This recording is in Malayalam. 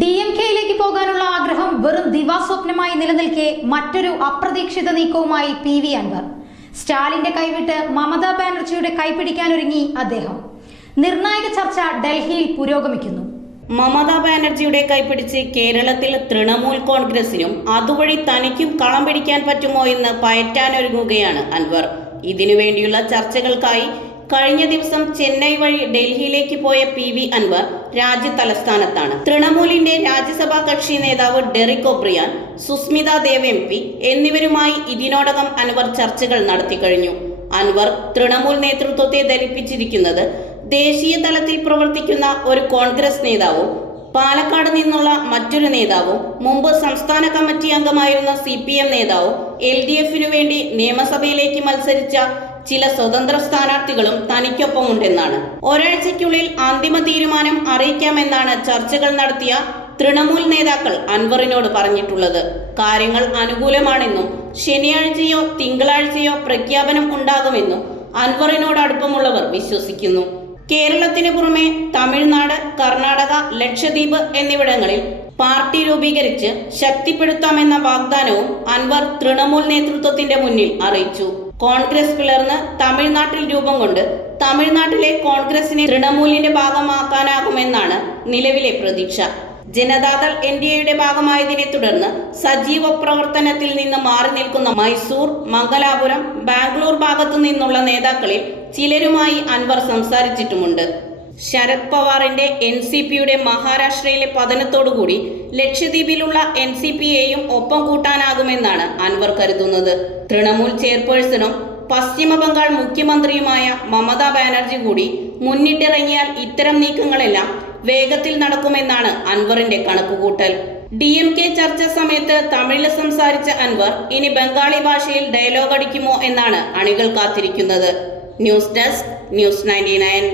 DMK-യിലേക്ക് പോകാനുള്ള ആഗ്രഹം വെറും ദിവാസ്വപ്നമായി നിലനിൽക്കെ മറ്റൊരു അപ്രതീക്ഷിത നീക്കവുമായി PV അൻവർ. സ്റ്റാലിന്റെ കൈവിട്ട് മമതാ ബാനർജിയുടെ കൈപിടിക്കാനൊരുങ്ങി അദ്ദേഹം. നിർണായക ചർച്ച ഡൽഹിയിൽ പുരോഗമിക്കുന്നു. മമതാ ബാനർജിയുടെ കൈപിടിച്ച് കേരളത്തിൽ തൃണമൂൽ കോൺഗ്രസിനും അതുവഴി തനിക്കും കളം പിടിക്കാൻ പറ്റുമോ എന്ന് പയറ്റാനൊരുങ്ങുകയാണ് അൻവർ. ഇതിനുവേണ്ടിയുള്ള ചർച്ചകൾക്കായി കഴിഞ്ഞ ദിവസം ചെന്നൈ വഴി ഡൽഹിയിലേക്ക് പോയ PV അൻവർ രാജ്യതലസ്ഥാനത്താണ്. തൃണമൂലിന്റെ രാജ്യസഭാ കക്ഷി നേതാവ് Derek O'Brien, Sushmita Dev MP എന്നിവരുമായി ഇതിനോടകം അൻവർ ചർച്ചകൾ നടത്തിക്കഴിഞ്ഞു. അൻവർ തൃണമൂൽ നേതൃത്വത്തെ ധരിപ്പിച്ചിരിക്കുന്നത് ദേശീയ തലത്തിൽ പ്രവർത്തിക്കുന്ന ഒരു കോൺഗ്രസ് നേതാവും പാലക്കാട് നിന്നുള്ള മറ്റൊരു നേതാവും മുമ്പ് സംസ്ഥാന കമ്മിറ്റി അംഗമായിരുന്ന CPM നേതാവും LDF-നു വേണ്ടി നിയമസഭയിലേക്ക് മത്സരിച്ച ചില സ്വതന്ത്ര സ്ഥാനാർത്ഥികളും തനിക്കൊപ്പമുണ്ടെന്നാണ്. ഒരാഴ്ചയ്ക്കുള്ളിൽ അന്തിമ തീരുമാനം അറിയിക്കാമെന്നാണ് ചർച്ചകൾ നടത്തിയ തൃണമൂൽ നേതാക്കൾ അൻവറിനോട് പറഞ്ഞിട്ടുള്ളത്. കാര്യങ്ങൾ അനുകൂലമാണെന്നും ശനിയാഴ്ചയോ തിങ്കളാഴ്ചയോ പ്രഖ്യാപനം ഉണ്ടാകുമെന്നും അൻവറിനോട് അടുപ്പമുള്ളവർ വിശ്വസിക്കുന്നു. കേരളത്തിന് പുറമെ തമിഴ്നാട്, കർണാടക, ലക്ഷദ്വീപ് എന്നിവിടങ്ങളിൽ പാർട്ടി രൂപീകരിച്ച് ശക്തിപ്പെടുത്താമെന്ന വാഗ്ദാനവും അൻവർ തൃണമൂൽ നേതൃത്വത്തിന്റെ മുന്നിൽ അറിയിച്ചു. കോൺഗ്രസ് പിളർന്ന് തമിഴ്നാട്ടിൽ രൂപം കൊണ്ട് തമിഴ്നാട്ടിലെ കോൺഗ്രസിനെ തൃണമൂലിന്റെ ഭാഗമാക്കാനാകുമെന്നാണ് നിലവിലെ പ്രതീക്ഷ. ജനതാദൾ NDAയുടെ ഭാഗമായതിനെ തുടർന്ന് സജീവ പ്രവർത്തനത്തിൽ നിന്ന് മാറി നിൽക്കുന്ന മൈസൂർ, മംഗലാപുരം, ബാംഗ്ലൂർ ഭാഗത്തു നിന്നുള്ള നേതാക്കളിൽ ചിലരുമായി അൻവർ സംസാരിച്ചിട്ടുമുണ്ട്. ശരത് പവാറിന്റെ NCPയുടെ മഹാരാഷ്ട്രയിലെ പതനത്തോടുകൂടി ലക്ഷദ്വീപിലുള്ള NCPയെയും ഒപ്പം കൂട്ടാനാകുമെന്നാണ് അൻവർ കരുതുന്നത്. തൃണമൂൽ ചെയർപേഴ്സണും പശ്ചിമ ബംഗാൾ മുഖ്യമന്ത്രിയുമായ മമതാ ബാനർജി കൂടി മുന്നിട്ടിറങ്ങിയാൽ ഇത്തരം നീക്കങ്ങളെല്ലാം വേഗത്തിൽ നടക്കുമെന്നാണ് അൻവറിന്റെ കണക്കുകൂട്ടൽ. DMK ചർച്ച സമയത്ത് തമിഴിൽ സംസാരിച്ച അൻവർ ഇനി ബംഗാളി ഭാഷയിൽ ഡയലോഗ് അടിക്കുമോ എന്നാണ് അണികൾ കാത്തിരിക്കുന്നത്. News desk, News 99.